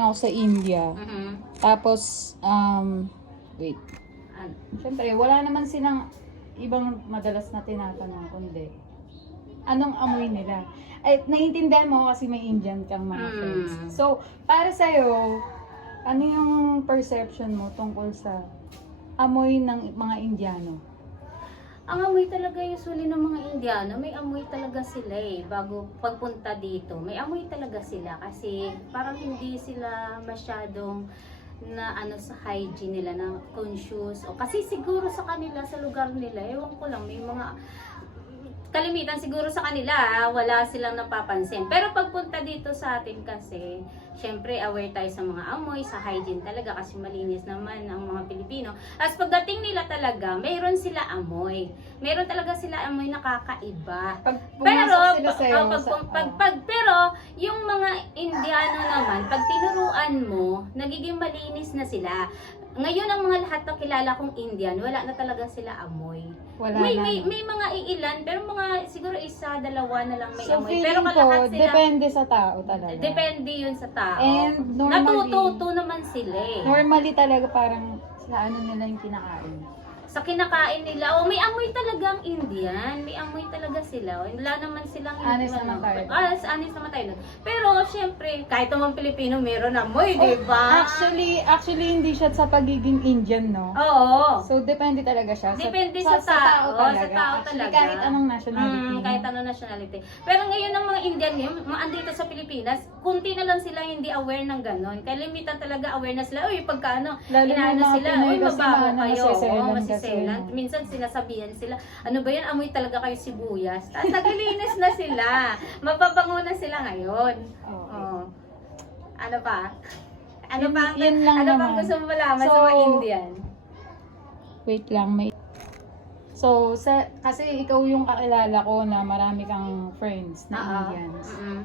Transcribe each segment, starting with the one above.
ako sa India. Mhm. Tapos, um, wait. Ano? Siyempre, wala naman silang ibang madalas na tinatanong kundi anong amoy nila. Ay, naiintindihan mo kasi may Indian kang mga Mm. friends. So, para sa'yo, ano yung perception mo tungkol sa amoy ng mga Indiano? Ang amoy talaga usually ng mga Indiano, may amoy talaga sila eh. Bago pagpunta dito, may amoy talaga sila kasi parang hindi sila masyadong na ano sa hygiene nila na conscious o kasi siguro sa kanila sa lugar nila ewan ko lang may mga kalimitan siguro sa kanila ah, wala silang napapansin pero pagpunta dito sa atin kasi syempre aware tayo sa mga amoy sa hygiene talaga kasi malinis naman ang mga Pilipino. As pagdating nila talaga mayroon sila amoy. Meron talaga sila amoy nakakaiba. Pag pero sila sa'yo, oh, pag, sa, pag, pag, pag- pero yung mga Indiano naman pag tinuruan mo nagiging malinis na sila. Ngayon ang mga lahat na kilala kong Indian wala na talaga sila amoy. Wala may, na. may, may mga iilan pero mga siguro isa dalawa na lang may so, amoy. Pero kalahat sila depende sa tao talaga. depende yun sa tao And normally, natututo naman sila eh normally talaga parang sa ano nila yung kinakain. Sa kinakain nila, oh, may amoy talagang Indian. May amoy talaga sila. Oh, Wala naman silang ano, naman tayo. Ah, honest naman tayo. Pero, syempre, kahit naman Pilipino, meron amoy, di ba? Actually, actually hindi siya sa pagiging Indian, no? Oo. So, depende talaga siya. Depende sa tao. Sa talaga. tao Actually, talaga. kahit anong nationality. Mm, kahit ano nationality. Pero ngayon ang mga Indian ngayon, mga andito sa Pilipinas, kunti na lang sila hindi aware ng ganon. Kalimitan talaga aware na sila, uy, pagka ano, Lalo sila, uy, mabaho kayo. Oo, kasi, no? Minsan sinasabihan sila, ano ba yan, amoy talaga kayo sibuyas. Tapos naglilinis na sila. Mapabango na sila ngayon. Oo. Oo. Ano pa? Ano Yun- pa? yun lang ano naman. pang gusto mo malaman sa So, mga Indian? Wait lang, may... So, sa, kasi ikaw yung kakilala ko na marami kang friends na Oo. Indians. Mm-mm.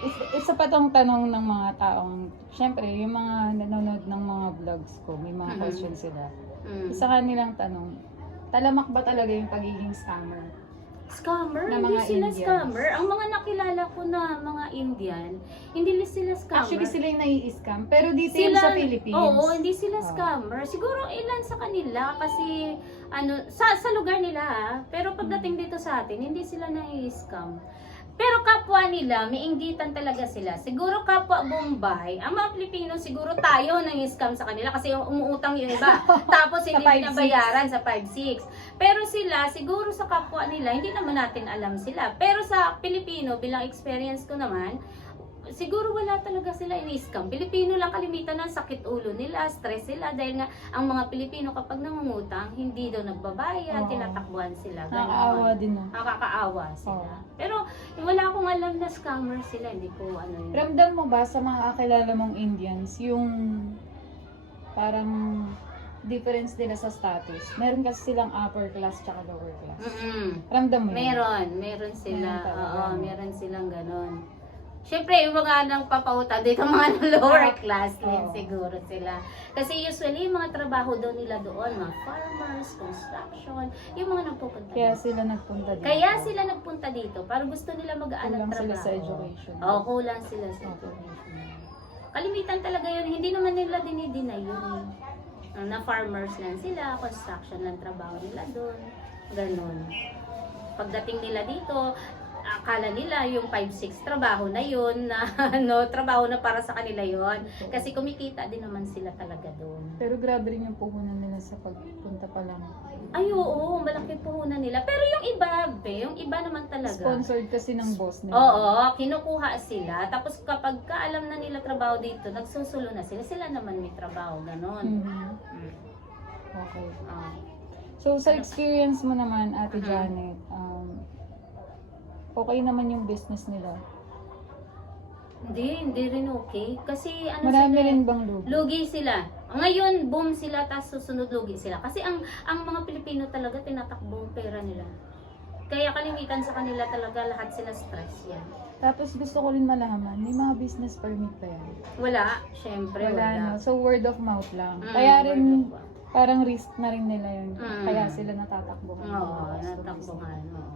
Is- Isa pa tong tanong ng mga taong, syempre, yung mga nanonood ng mga vlogs ko, may mga Mhm. questions sila. Mm. Isa kanilang tanong, talamak ba talaga yung pagiging scammer? Scammer? Na Hindi mga sila Indians. scammer. Ang mga nakilala ko na mga Indian, hindi sila scammer. Actually, sila yung nai-scam. Pero dito yun sa Philippines. Oo, hindi sila Oo. scammer. Siguro ilan sa kanila kasi ano sa sa lugar nila ah. Pero pagdating Hmm. dito sa atin, hindi sila nai-scam. Pero kapwa nila, may inggitan talaga sila. Siguro kapwa Bombay, ang mga Pilipino siguro tayo nang scam sa kanila kasi yung umuutang yung iba. Tapos hindi 5-6. binabayaran sa 5-6. Pero sila, siguro sa kapwa nila, hindi naman natin alam sila. Pero sa Pilipino, bilang experience ko naman, siguro wala talaga sila ini-scam. Pilipino lang kalimitan ng sakit ulo nila, stress sila dahil nga ang mga Pilipino kapag nangungutang, hindi daw nagbabayad, Oo. tinatakbuhan sila. ganon. Nakakaawa din, no? Nakakaawa sila. Oo. Pero wala akong alam na scammer sila, hindi ko ano yun. Ramdam mo ba sa mga kakilala mong Indians, yung parang difference nila sa status? Meron kasi silang upper class tsaka lower class. Mm-mm. Ramdam mo yun? Meron, meron sila. Meron Oo, meron silang ganon. Siyempre, yung mga nang papauta dito, mga lower class din Oo. siguro sila. Kasi usually, yung mga trabaho daw nila doon, mga farmers, construction, yung mga nagpupunta Kaya dito. sila nagpunta dito. Kaya sila nagpunta dito, para gusto nila mag-aanap Kulang trabaho. sila sa education. Oo, kulang sila sa education. Kalimitan talaga yun, hindi naman nila dinideny yun. eh. Ah, Na farmers lang sila, construction lang trabaho nila doon. Ganon. Pagdating nila dito, akala nila yung 5-6 trabaho na yun, na ano, trabaho na para sa kanila yon Kasi kumikita din naman sila talaga doon. Pero grabe rin yung puhunan nila sa pagpunta pa lang. Ay, oo, malaki puhunan nila. Pero yung iba, be, yung iba naman talaga. Sponsored kasi ng boss nila. Oo, kinukuha sila. Tapos kapag kaalam na nila trabaho dito, nagsusulo na sila. Sila naman may trabaho, ganon. Mhm. Mm. Okay. Ah. So, sa experience mo naman, Ate. Janet, um, okay naman yung business nila. Hindi, hindi rin okay. Kasi ano Marami sila, rin bang lugi? lugi sila. Ngayon, boom sila, tapos susunod lugi sila. Kasi ang ang mga Pilipino talaga tinatakbo ang pera nila. Kaya kalimitan sa kanila talaga lahat sila stress yan. Tapos gusto ko rin malaman, may mga business permit pa yan? Wala, syempre Wala, wala. no? So, word of mouth lang. Mm, Kaya rin, parang risk na rin nila yun. Mm. Kaya sila natatakbo. Oo, natakbuhan. Oo.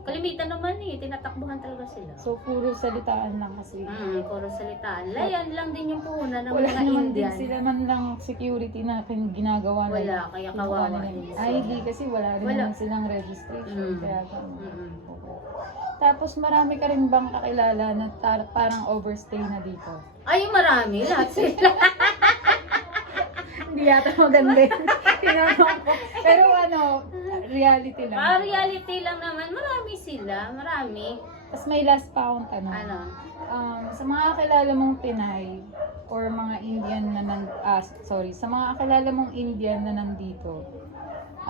Kalimitan naman eh, tinatakbuhan talaga sila. So, puro salitaan lang kasi. Mm, puro salitaan. Layan lang din yung puhunan ng Wala mga naman din Indian. sila man lang security na kin- ginagawa Wala, nila. kaya kawawa nila. din Ay, hindi kasi wala rin Wala. naman silang registration. Mm. Kaya ganun. Mm-mm. Tapos marami ka rin bang kakilala na tar- parang overstay na dito? Ay, marami. Lahat sila. Hindi yata maganda yun. Tinanong ko. Pero ano, reality lang. Ah, reality lang naman. Marami sila. Marami. Tapos may last pa akong tanong. Ano? Um, sa mga kakilala mong Pinay or mga Indian na nan ah, sorry, sa mga kakilala mong Indian na nandito,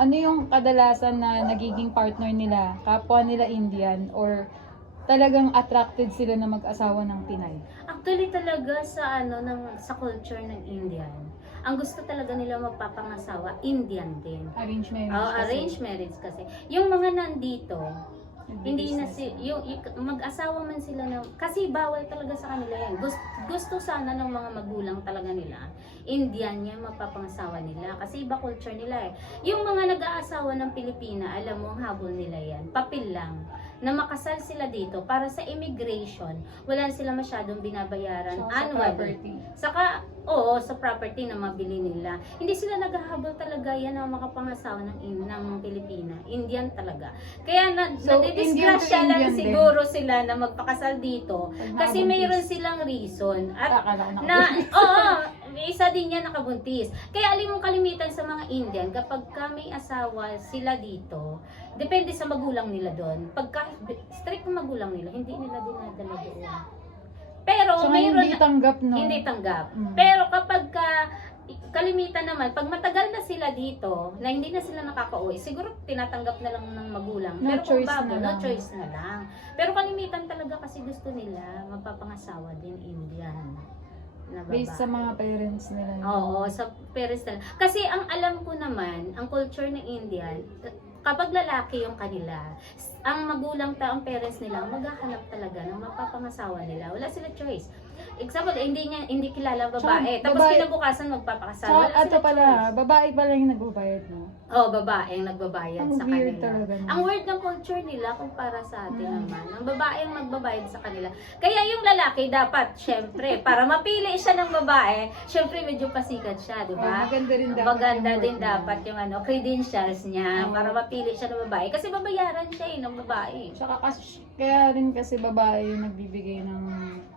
ano yung kadalasan na nagiging partner nila, kapwa nila Indian or talagang attracted sila na mag-asawa ng Pinay? Actually talaga sa ano ng sa culture ng Indian. Ang gusto talaga nila magpapangasawa, Indian din. Arrange marriage Oh, kasi. arranged marriage kasi. Yung mga nandito, hindi na si yung, yung mag-asawa man sila na kasi bawal talaga sa kanila yan. Gusto, gusto sana ng mga magulang talaga nila. Indian yan mapapangasawa nila kasi iba culture nila eh. Yung mga nag-aasawa ng Pilipina, alam mo ang habol nila yan. Papel lang na makasal sila dito para sa immigration, wala sila masyadong binabayaran So, sa annually. property. Saka, oo, sa property na mabili nila. Hindi sila naghahabol talaga yan ng makapangasawa ng, in, ng Pilipina. Indian talaga. Kaya na, So, nadidisgrasya lang Indian din. siguro sila na magpakasal dito. Pag Kasi mayroon silang reason. At na, oo, isa din yan nakabuntis. Kaya alim mong kalimitan sa mga Indian, kapag ka may asawa sila dito, depende sa magulang nila doon. Pagka strict na magulang nila, hindi nila dinadala doon. Pero So, mayroon hindi tanggap, no? hindi tanggap. Mm. Pero kapag ka, kalimitan naman, pag matagal na sila dito, na hindi na sila nakakauwi, siguro tinatanggap na lang ng magulang. No Pero choice bago, na no lang. choice na lang. Pero kalimitan talaga kasi gusto nila, mapapangasawa din Indian. Na Based sa babae. mga parents nila. Oo, sa parents nila. Kasi ang alam ko naman, ang culture ng Indian, kapag lalaki yung kanila, s- ang magulang ta, ang parents nila, maghahanap talaga ng mapapangasawa nila. Wala sila choice. Example, hindi niya hindi kilala babae. Tsaka, Tapos babae- kinabukasan magpapakasal. Sa Wala ato sila pala, choice. babae pala yung nagbabayad, no? Oh, babae ang nagbabayad Ang sa weird kanila. talaga. no? Ang weird ng culture nila kumpara sa atin Mm. naman. Ang babae ang magbabayad sa kanila. Kaya yung lalaki dapat, syempre, para mapili siya ng babae, syempre medyo pasikat siya, di Oh, ba? maganda rin dapat. Maganda yung din work niya. dapat yung ano, credentials niya Oo. para mapili siya ng babae. Kasi babayaran siya eh, ng babae. Tsaka kasi, kaya rin kasi babae yung nagbibigay ng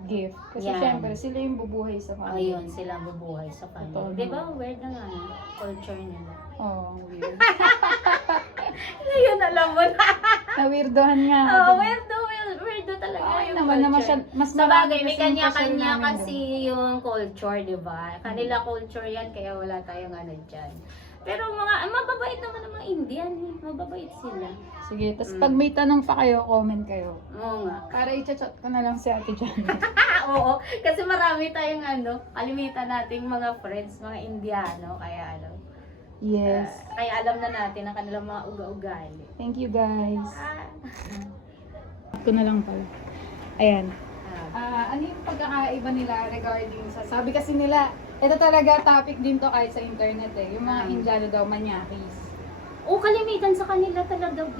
gift. Kasi Yan. Syempre, sila yung bubuhay sa family. Ayun, sila ang bubuhay sa Totoo family. Di ba? Weird na nga, no? culture nila. Oo, oh, weird. Ngayon, alam mo na. Na-weirdohan nga. Oh, ako. weirdo, weird, weirdo talaga Ay, yung naman na culture. masya, mas Sa marami bagay, may kasing kanya-kanya namin kasi yung culture, di ba? Kanila culture yan, kaya wala tayong ano dyan. Pero mga, ah, mababait naman ang mga Indian, eh. mababait sila. doon. Sige, tapos Mm. pag may tanong pa kayo, comment kayo. Oo nga. Para i-chat ko na lang si Ate Jan. Ah, oo, kasi marami tayong ano, kalimitan nating mga friends, mga Indiano, kaya ano. yes. ah, kaya alam na natin ang kanilang mga uga-ugali. Thank you guys. Ah, ko na lang pala. Ayan. ah. Ah, ano yung pagkakaiba nila regarding sa sabi kasi nila ito talaga topic din to kahit sa internet eh yung mga. Indiano daw manyakis O kalimitan sa kanila talaga, B.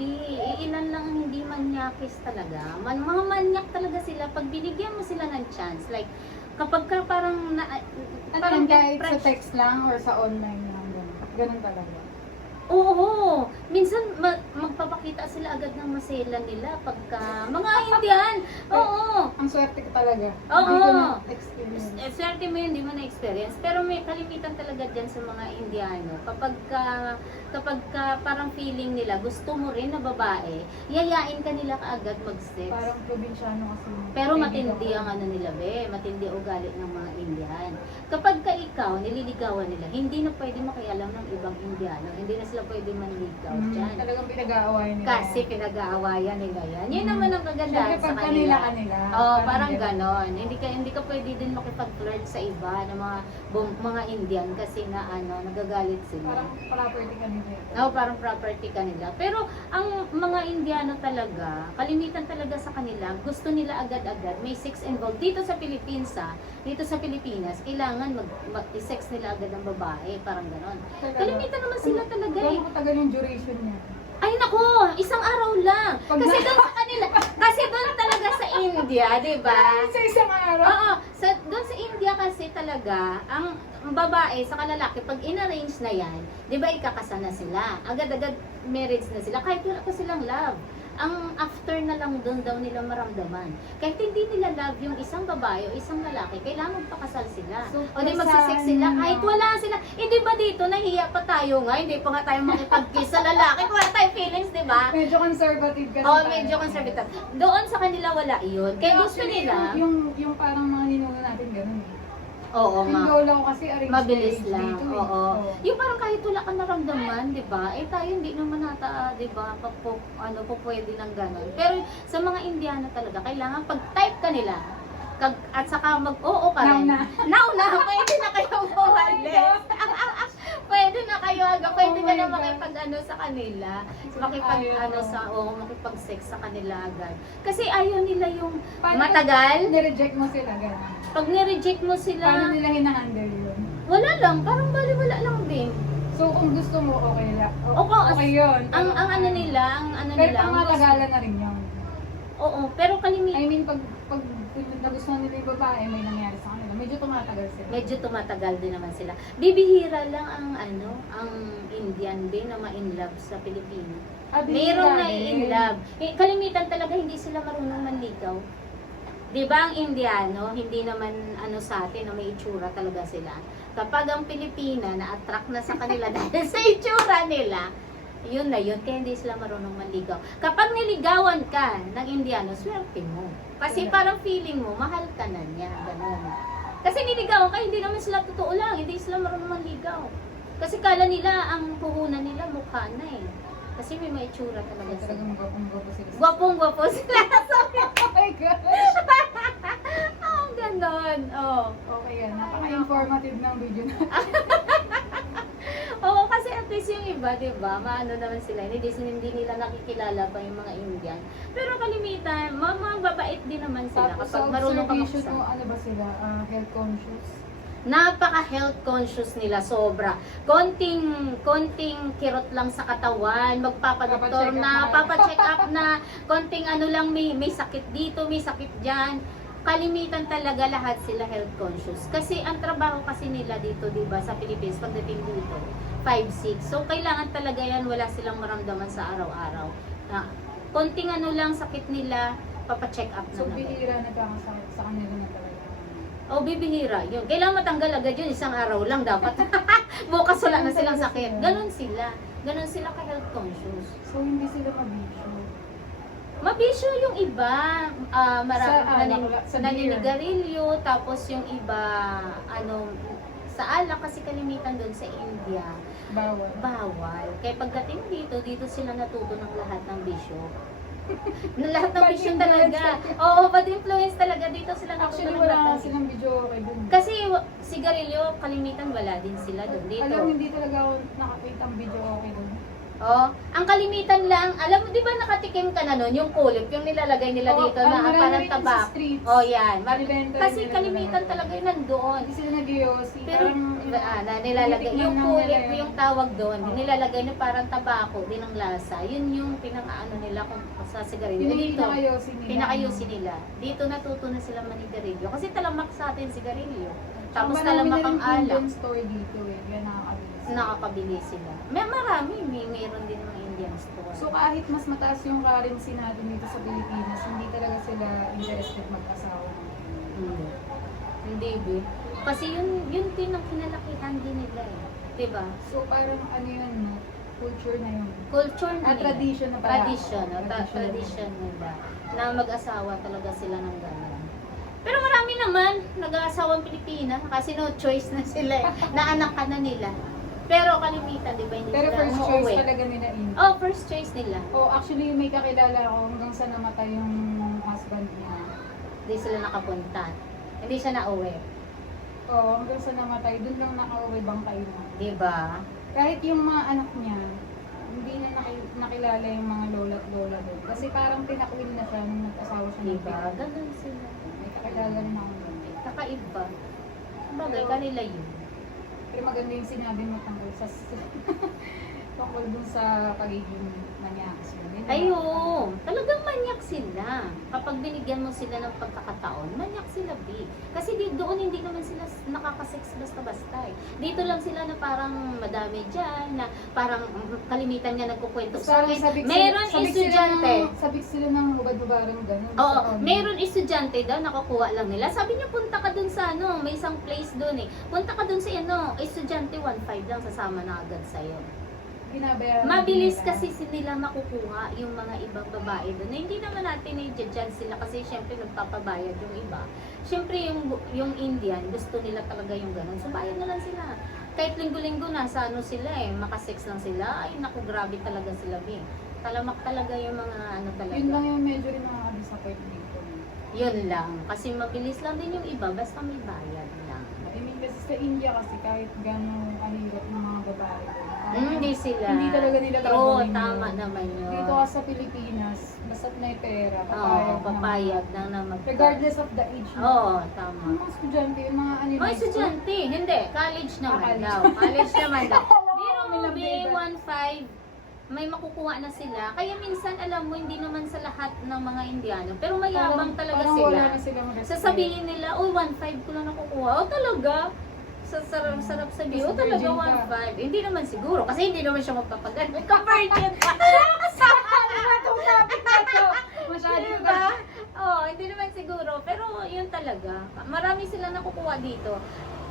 Ilan lang ang hindi manyakis talaga. Man, mga manyak talaga sila. Pag binigyan mo sila ng chance, like, kapag ka parang na, ano parang yan, kahit sa text lang or sa online lang ganun, ganun talaga Oo, minsan ma- magpapakita sila agad ng masela nila pagka mga Indian. Oo. ang swerte ko talaga Oo. hindi ko na experience Eh, swerte mo yun, hindi mo na-experience. Pero may kalimitan talaga dyan sa mga Indiano. Kapag ka, kapag ka parang feeling nila, gusto mo rin na babae, yayain ka nila kaagad mag-sex. parang probinsyano kasi Pero matindi ang ano nila, be. Matindi ugali ng mga Indian. Kapag ka ikaw, nililigawan nila, hindi na pwede makialam ng ibang Indiano. Hindi na sila pwede manligaw Mm, dyan. talagang pinag-aawayan nila Kasi pinag-aawayan nila yan. Yun naman ang kagandahan sa kanila. kanila Oo, parang ganun. ganon. Hindi ka hindi ka pwede din makipag-flirt sa iba ng mga bum- mga Indian kasi na ano, nagagalit sila. parang property kanila ito. Oo, parang property kanila. Pero ang mga Indiano talaga, kalimitan talaga sa kanila, gusto nila agad-agad. May sex involved. Dito sa Philippines, ah, dito sa Pilipinas, kailangan mag, mag sex nila agad ng babae, parang ganon. Kalimitan naman sila talaga eh. Gano'ng katagal yung duration niya? Ay nako, isang araw lang. Pag Kasi na- doon Kasi doon talaga sa India, di ba? Sa isang araw. Oo, sa, doon sa India kasi talaga, ang babae sa lalaki, pag in-arrange na yan, di ba ikakasal na sila? Agad-agad marriage na sila, kahit wala pa silang love. Ang after na lang doon daw nila maramdaman. Kahit hindi nila love yung isang babae o isang lalaki, kailangan magpakasal sila. Super o di magsisex sila, kahit wala sila. Eh di ba dito, nahiya pa tayo nga, hindi pa nga tayo makipag-kiss sa lalaki, wala tayong feelings, di ba? Medyo conservative kasi. Oh, tayo. medyo conservative. Doon sa kanila wala iyon. Kaya gusto nila, Yung, yung parang mga ninuno natin ganun eh. Oo Yung nga. lola ko kasi arranged Mabilis marriage lang. dito eh. Oo. Yung parang kahit wala ka naramdaman, 'di ba? Eh tayo hindi naman nata, 'di ba? Pa, po, ano po pwede lang ganun. Pero sa mga Indiano talaga kailangan pag type ka nila kag, at saka mag-oo ka Now rin. na. Now na, pwede na kayo umalis. Pwede na kayo aga, pwede Oh ka na God. makipag ano sa kanila. Makipag Ayaw. ano sa, oo, makipag-sex sa kanila agad. Kasi ayaw nila yung Paano matagal. pag Nireject mo sila ganun. Pag ni-reject mo sila, Paano nila hinahandle yun? wala lang, parang baliwala lang din. So kung gusto mo, okay lang. O- Oo, okay yun. Ang Pero- ang ano nila, ang ano Pero nila, ang gusto- pangatagalan na rin yun. Oo, pero kalimitan I mean, pag, pag nagustuhan nila yung babae, may nangyari sa. Medyo tumatagal sila. medyo tumatagal din naman sila. Bibihira lang ang ano, ang Indian din na ma-in love sa Pilipino. Ah, Mayroong na in love. Eh, kalimitan talaga hindi sila marunong manligaw. 'Di ba ang Indiano, hindi naman ano sa atin na may itsura talaga sila. Kapag ang Pilipina na-attract na sa kanila dahil sa itsura nila, yun na yun, kaya hindi sila marunong manligaw. Kapag niligawan ka ng Indiano, swerte mo. Kasi parang feeling mo, mahal ka na niya, ganun. Kasi niligawan ka, hindi naman sila totoo lang, hindi sila marunong manligaw. Kasi kala nila, ang puhunan nila, mukha na eh. Kasi may maitsura talaga Talagang sila. magwapong-gwapo sila. Gwapong-gwapo sila. Oh my gosh! oh, ganon. Oh. Okay yan. Napaka-informative ng video na. At least yung iba, di ba, maano naman sila, hindi, hindi nila nakikilala pa yung mga Indian. Pero kalimitan, mga, mga babait din naman sila Tapos kapag sa marunong ka observation mo, ano ba sila? Ah, health conscious? Napaka-health conscious nila, sobra. Konting, konting kirot lang sa katawan, magpapadoktor Papacheck up na, na. papacheck up na, konting ano lang, may, may sakit dito, may sakit dyan. Kalimitan talaga lahat sila health conscious. Kasi ang trabaho kasi nila dito, di ba, sa Philippines, pagdating dito, 5-6. So, kailangan talaga yan, wala silang maramdaman sa araw-araw. Na, konting ano lang, sakit nila, papacheck up na So, na. bihira nagkakasakit sa kanila na talaga. O, bibihira. Yun. Kailangan matanggal agad yun. Isang araw lang dapat. Bukas wala na silang sakit. Ganon sila. Ganon sila ka health conscious. So, hindi sila mabisyo. Mabisyo yung iba. ah marami, Sa alak, nanin, sa beer. naninigarilyo. Tapos yung iba, ano, sa alak kasi kalimitan doon sa India, Bawal. bawal. Kaya pagdating dito, dito sila natuto ng lahat ng bisyo. Na lahat ng Bad bisyo influence. talaga. Oo, bad influence talaga. Dito sila natuto Actually, ng wala ng silang video okay dun. Kasi wa- sigarilyo, kalimitan wala din sila doon dito. Alam, hindi talaga ako nakakita ang video okay dun. Oh, ang kalimitan lang, alam mo 'di ba nakatikim ka na noon yung kulip, yung nilalagay nila Oo, dito ah, na marami parang tabak. Oh, yan. Mar- kasi kalimitan talaga. talaga yun nandoon. Hindi sila nag-iossi. Pero ah, na, nilalagay yung kulip, yung tawag doon, Oo. nilalagay na parang tabako din ang lasa. Yun yung pinakaano nila kung sa sigarilyo. Dito, pinakayossi nila. Dito natuto na sila manigarilyo. Kasi talamak sa atin sigarilyo. Tapos talamak ang alak. Store dito eh. Kaya nakakabilis. Nakakabili sila. May marami, may meron din mga Indian store. So kahit mas mataas yung currency natin dito sa Pilipinas, hindi talaga sila interested mag-asawa. Hindi. Hindi, be. Kasi yun, yun din ang kinalakihan din nila eh. Diba? So parang ano yun, no? culture na yun. Culture Ah, nila. tradition na pala. Tradition, no? Ta- tradition nila. Na mag-asawa talaga sila ng gano'n. Pero marami naman nag-aasawang Pilipina kasi no choice na sila eh. Naanak ka na nila. Pero kalimitan, di ba? Hindi Pero sila first choice umuwi. talaga nila in. Oh, first choice nila. Oh, actually may kakilala ako hanggang sa namatay yung husband niya. Hindi sila nakapunta. Hindi siya nauwi. Oh, hanggang sa namatay, dun lang nakauwi bangkay na. Di ba? Kahit yung mga anak niya, hindi na naki- nakilala yung mga lola at lola doon. Kasi parang tinakwil na siya nung nag-asawa siya Di ng ba? Ganun sila. May kakilala rin ako doon. Kakaiba. Bagay, kanila yun. Pero maganda yung sinabi mo tungkol sa tungkol dun sa pagiging manyakis mo nila. Ay, oo. Talagang manyak sila. Kapag binigyan mo sila ng pagkakataon, manyak sila, B. Kasi di, doon hindi naman sila nakakasex basta-basta eh. Dito lang sila na parang madami dyan, na parang mm, kalimitan nga nagkukwento sa Parang sabik sila- Meron sabik estudyante. Sila ng, sabik sila ng ubad-ubarang gano'n. Oo, Sa- meron estudyante daw, nakukuha lang nila. Sabi niya, punta ka dun sa ano, may isang place dun eh. Punta ka dun sa ano, estudyante 1.5 lang, sasama na agad sa'yo. Binabayaran Mabilis nila. kasi nila makukuha yung mga ibang babae doon. Na hindi naman natin i-judge sila kasi syempre nagpapabayad yung iba. Syempre yung, yung Indian, gusto nila talaga yung ganun. So bayad na lang sila. Kahit linggo-linggo nasa ano sila eh, makasex lang sila. Ay naku, grabe talaga sila eh. Talamak talaga yung mga ano talaga. Yun lang yung medyo rin nakaka-disappoint dito. Yun lang. Kasi mabilis lang din yung iba, basta may bayad lang. I mean, kasi sa India kasi kahit gano'ng kahirap ng mga babae doon. Mm, Hindi sila. Hindi talaga nila Oo, gagawin yun. tama naman yun. Dito ka sa Pilipinas, basta't may pera, Oo, papayag, papayag na na mag- Regardless of the age. mo. Oo, tama. Yung mga estudyante, yung mga ano Mga estudyante, hindi. College naman Ah, college. daw. College naman daw. May mo, nabibad. 1.5, may makukuha na sila. Kaya minsan, alam mo, hindi naman sa lahat ng mga Indiano. Pero mayabang talaga parang sila. Wala silang respect. Sasabihin nila, oh, 1.5 ko lang nakukuha. Oh, talaga? Sa sarap, sarap sabihin, oh, talaga virgin ka. 1.5. Hindi naman siguro. Kasi hindi naman siya magpapagal. Itong topic na. Masyado Diba? Oo, hindi naman siguro. Pero yun talaga. Marami silang nakukuha dito.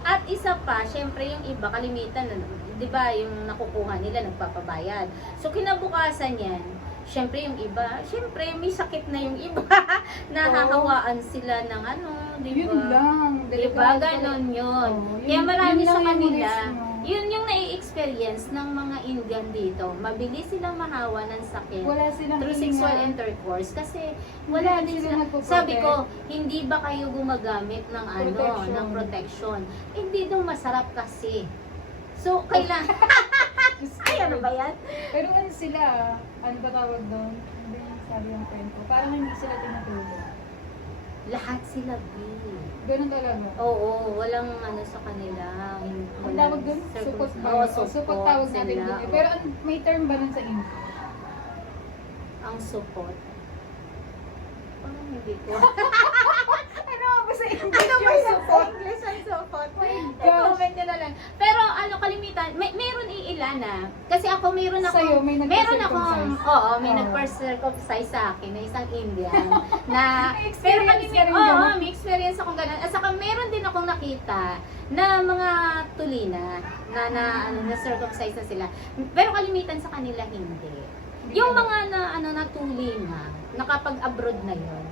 At isa pa, syempre yung iba, kalimitan, di ba, yung nakukuha nila, nagpapabayad. So, kinabukasan yan, syempre yung iba, syempre may sakit na yung iba. Nahahawaan sila ng ano, di ba? Yun lang. Di delikado. ba? Ganon yun. Oo, yun- Kaya marami yun sa kanila. Yun yung nai-experience ng mga Indian dito. Mabilis silang mahawa ng sakit Wala silang through hinga. sexual intercourse kasi wala Hindi din sila sila. nagpo-protect. Sabi ko, hindi ba kayo gumagamit ng ano, Protection. ng protection? Hindi daw masarap kasi. So, kailan Ay, ano ba yan? Pero ano sila, ano ba tawag doon? Ano ba yung sabi yung kwento? Parang hindi sila tinutulog. Lahat sila B. Ganun talaga. Oo, walang ano sa kanila. Ang tawag doon? Supot ba? Oo, O, supot tawag natin sila. doon. eh. Pero an- may term ba nun sa English? Ang support. Parang hindi ko. Ano ba sa English Ano ba yung support? Gosh. I-comment nyo na lang. Pero ano, kalimitan, may, meron iilan na. Kasi ako meron ako, Sa'yo, may meron akong, nagpa-circumcise. oo, may Oo. nagpa-circumcise sa akin na isang Indian na, May pero experience ka rin oo, ganun. may experience akong ganun. At saka meron din akong nakita na mga tulina na, na, ano, na circumcise na sila. Pero kalimitan sa kanila hindi. Yung mga na ano na tulina, nakapag-abroad na yon.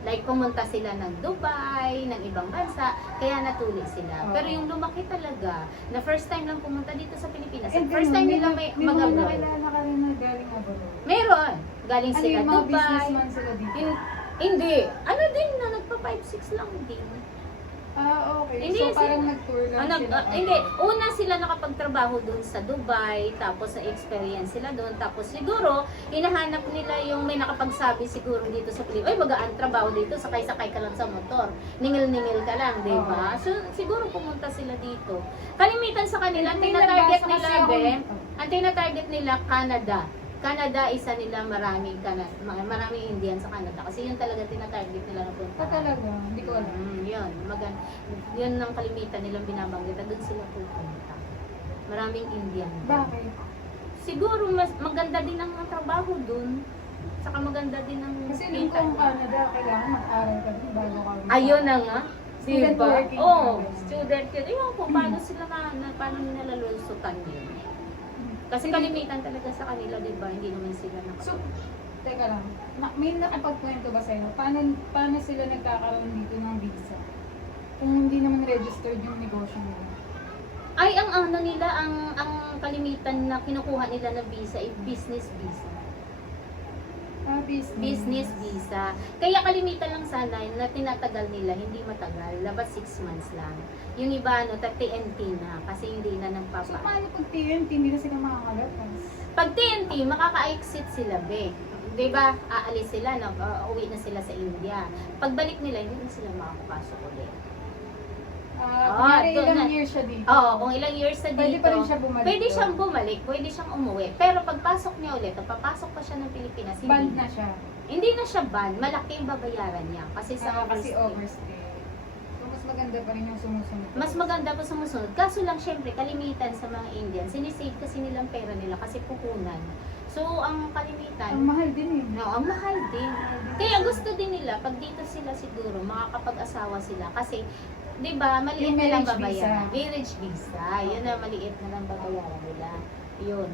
Like pumunta sila ng Dubai, ng ibang bansa, kaya natuli sila. Oo. Pero yung lumaki talaga, na first time lang pumunta dito sa Pilipinas, And first ano, time may nila mga- may May mga mag-abroad. nakilala ka rin na galing abroad. Meron. Galing Ano sila yung mga Dubai. businessman sila dito? Hin- Hindi. Ano din na nagpa 5-6 lang din. Ah, okay. Hindi, so parang sila- nag-tour lang Ano, sila. ah, hindi, una sila nakapagtrabaho doon sa Dubai, tapos sa experience sila doon, tapos siguro, hinahanap nila yung may nakapagsabi siguro dito sa Pilipinas, ay magaan trabaho dito, sakay-sakay ka lang sa motor, ningil-ningil ka lang, di ba? So, siguro pumunta sila dito. Kalimitan sa kanila, ang May tina-target nabasa nila, kasi ako- be, ang tina-target nila, Canada. Canada, isa nila maraming, Cana- ma- maraming Indian sa Canada. Kasi yun talaga tina-target nila na punta. Ah, talaga? Hindi ko alam. Mm, yun. Magan yun ang kalimitan nilang binabanggit. Doon sila pupunta. Maraming Indian. Bakit? Siguro mas maganda din ang trabaho doon. Saka maganda din ang Kasi nung kung Canada, kailangan mag-aral ka din bago ka. Ayun na nga. Student Diba? working Oo, holiday. student yun. Ewan ko, paano sila na, na paano nila lulusutan yun. Kasi kalimitan talaga sa kanila, di ba? Hindi naman sila nakapag- So, teka lang. Na, may nakapagkwento ba sa'yo? Paano, paano sila nagkakaroon dito ng visa? Kung hindi naman registered yung negosyo nila. Ay, ang ano nila, ang ang kalimitan na kinukuha nila na visa ay business visa. Ah, business. business visa. Kaya kalimitan lang sana na tinatagal nila, hindi matagal, labas 6 months lang. Yung iba, ano, ta- TNT na, kasi hindi na So, nagpapa. paano pag TNT, hindi na sila makakalabas? Pag TNT, makaka-exit sila, be. Di ba, aalis sila, na, uh, uwi na sila sa India. Pagbalik nila, hindi na sila makakapasok ulit. Ah, Ah, kunyari doon ilang na. years siya dito. Oo, kung ilang years na dito. Pwede pa rin siya bumalik. Pwede doon. siyang bumalik, pwede siyang umuwi. Pero pagpasok niya ulit, o papasok pa siya ng Pilipinas, hindi, Band na siya. hindi na siya ban, malaki yung babayaran niya. Kasi sa Ah, kasi overstay. Maganda pa rin yung sumusunod. Mas maganda pa sumusunod. Kaso lang, syempre, kalimitan sa mga Indian, sinisave kasi nilang pera nila kasi puhunan. So, ang kalimitan, Ang mahal din eh. no, ang mahal din. Kaya gusto din nila, pag dito sila siguro, makakapag-asawa sila. Kasi, di ba, maliit na lang babayaran. visa. Marriage visa. Yun na, maliit na lang babayaran nila. Yun.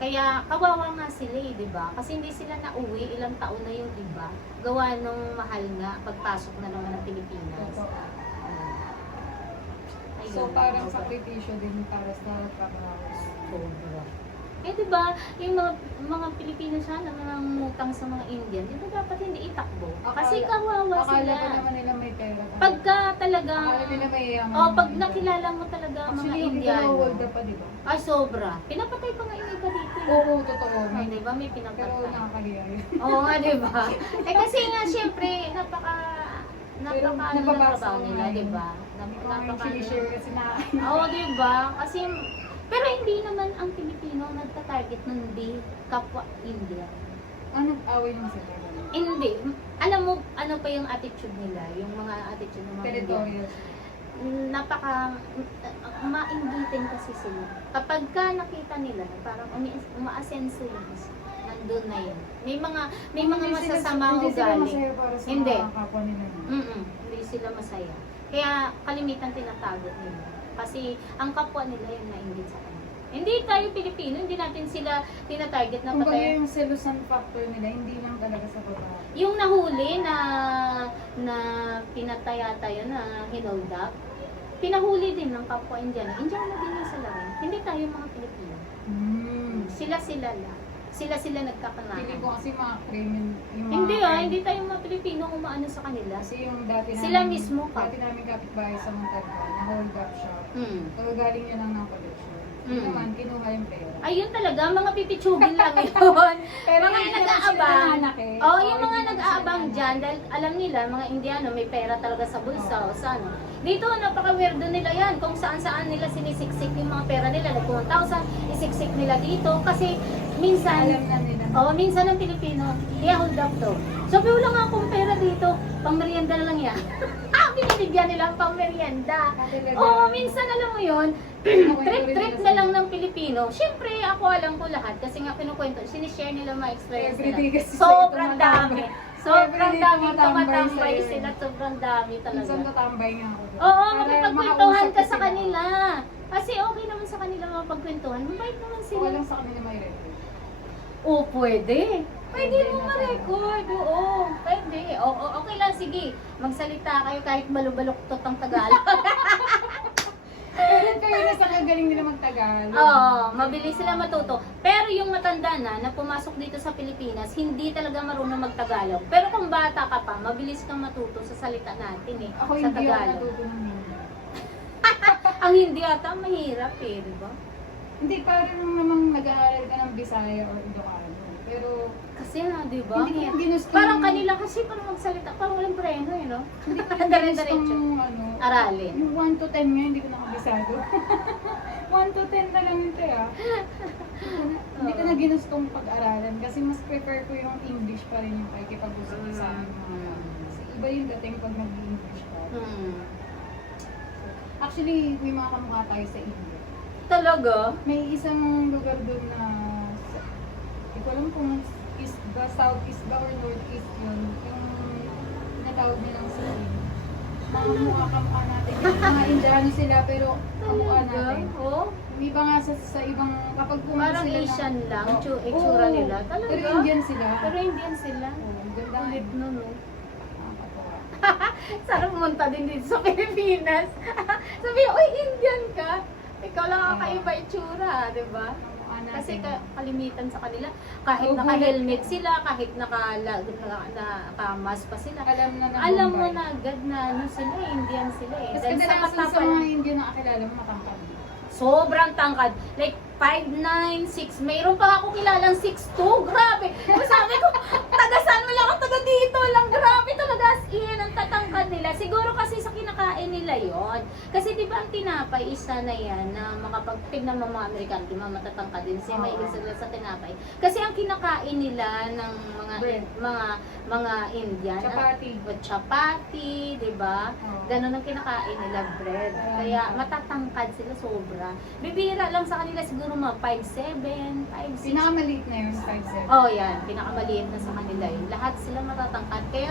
Kaya, kawawa nga sila eh, di ba? Kasi hindi sila nauwi, ilang taon na yung iba. Gawa nung mahal nga, pagpasok na naman ng Pilipinas. So, parang sakripisyo din para sa trabaho. Eh, di ba, yung mga, mga Pilipino sana na nangungutang sa mga Indian, di ba dapat hindi itakbo? Kasi Akala- kawawa Akala sila. pa naman nila may pera. Pagka talaga, Akala nila may yaman. oh, pag nakilala mo talaga ang mga Actually, Indiano, dito world pa, di ba? ay sobra. Pinapatay pa nga yung iba dito. eh. Oo, totoo. Ay, di ba, may Pero pinapatay. nakakahiya yun. Oo nga, di ba? eh kasi nga, syempre, napaka, napaka, Pero ano nababasa trabaho ko nila, di ba? Hindi ko nga yung Napaka, sinishare kasi nakakahiya. Oo, di ba? Kasi, pero hindi naman ang Pilipino nagta-target ng di kapwa India. Anong away naman sila? Hindi. Alam mo, ano pa yung attitude nila? Yung mga attitude ng mga. Territorial. Napaka, mainggitin kasi sila. Kapag ka nakita nila, na parang umi, umaasenso yun. Nandun na yun. May mga, may mga Hindi sila- masasamang Hindi sila ugali. masaya para sa Hindi. mga kapwa nila. Mm-mm, hindi sila masaya. Kaya kalimitan tinatagot nila. Kasi ang kapwa nila yung nainggit sa kanila. Hindi tayo Pilipino, hindi natin sila tinatarget na Kumbaga patay. yung selusan factor nila, hindi lang talaga sa babae. Yung nahuli na na pinataya tayo na hinold up, pinahuli din ng kapwa Indiano. Indiano din yung salarin. Hindi tayo mga Pilipino. Hmm. Sila-sila lang. Sila-sila Pili nagkakamahan. ko kasi mga crimin, yung mga Hindi ah, hindi tayo mga Pilipino umaano sa kanila. Kasi yung dati Sila namin, mismo ka. Dati namin kapitbahay sa Montalban, na hold up shop. Hmm. Kagagaling niya lang ng collection. Yun Mm. naman, kinuha yung pera. Ayun talaga, mga pipitsugin lang yun. Pero mga hindi naman nag-aabang. sila nanganak eh. Oh, Oo, yung mga hindi naman nag-aabang sila dyan, dahil alam nila, mga Indiano, may pera talaga sa bulsa o sa ano. Dito, napaka-weirdo nila yan. Kung saan-saan nila sinisiksik yung mga pera nila. Like 1,000, isiksik nila dito. Kasi minsan, Alam na nila. oh, minsan ng Pilipino, i-hold up to. Sabi, wala nga akong pera dito. Pang merienda na lang yan. ah, binibigyan nila ang pang merienda. Oo, minsan alam mo yun, trip-trip na lang ng Pilipino. Siyempre, ako alam ko lahat kasi nga kinukwento, sinishare nila mga experience nila. Sobrang dami. Sobrang dami tumatambay sila. Sobrang dami talaga. Minsan tatambay nga ako. Oo, makipagkwentuhan ka sa kanila. Kasi okay naman sa kanila mapagkwentuhan. Mabait naman sila. lang sa kanila may record. Oo, pwede. Pwede Pwede mo ma-record. Oo, pwede. O, o- okay lang, sige. Magsalita kayo kahit malubaluktot ang Tagalog. Pero kayo na sa kagaling nila magtagalog. Oo, mabilis sila matuto. Pero yung matanda na, na pumasok dito sa Pilipinas, hindi talaga marunong magtagalog. Pero kung bata ka pa, mabilis kang matuto sa salita natin eh. Ako sa hindi ako Tagalog. hindi. Ang hindi ata, mahirap eh, di ba? Hindi, parang namang nag-aaral ka ng Bisaya or Ilocano. Pero, Kasi nga, di ba? hindi ko ginusto Parang yung- kanila kasi parang magsalita, parang walang preno eh, no? Hindi ko Dire-diretso. gustong, ano, Aralin. Yung 1 to 10 nga, hindi ko nakabisado. 1 to 10 na lang ito ah. Hindi ko na- na ginustong pag-aralan kasi mas prefer ko yung English pa rin yung pakikipag-usap ko sa mga Mm. Kasi iba yung dating pag nag-English ka. Hmm. Actually, may mga kamukha tayo sa India. Talaga? May isang lugar doon na hindi ko alam kung east ba, southeast ba or northeast yun. Yung tinatawag nilang city. Mga mukha kamukha natin. Yung mga Indiano sila pero kamukha natin. Oo. Yung iba nga sa, sa ibang, kapag pumunta Parang sila Asian ng, lang, Oo. tsu- itsura Oo. nila. Talaga? Pero Indian sila. Pero Indian sila. Oo, ang ganda. Ulit eh. no, no? Nakakatawa. Sana pumunta din dito sa Pilipinas. Sabi, uy, Indian ka. Ikaw lang ang kaiba itsura, di ba? Kasi ka, kalimitan sa kanila, kahit naka-helmet sila, kahit naka, na, naka-mask pa sila, alam na na alam mo na agad na ano sila, eh, Indian sila eh. Kasi Dahil sa kadalasan sa pa mga lang, Indian na kakilala mo matangkad. sobrang tangkad. Like, 5'9", 6, mayroon pa ako kilalang 6'2", grabe. Sabi ko, taga lang ako, taga dito lang, grabe talaga as in, ang tatangkad nila. Siguro kasi sa kinakain nila yon Kasi di ba ang tinapay, isa na yan, na makapagtignan mo mga Amerikano, di ba matatangkad din, Oo. may sila sa tinapay. Kasi ang kinakain nila ng mga Bread. mga mga Indian, Chapati. o chapati, di ba? Oo. Ganon ang kinakain nila bread. Kaya matatangkad sila sobra. Bibira lang sa kanila siguro mga 5'7", 5'6". Pinakamaliit na yun, 5'7". Oh, yan. Pinakamaliit na sa kanila yun. Lahat sila matatangkad. Kaya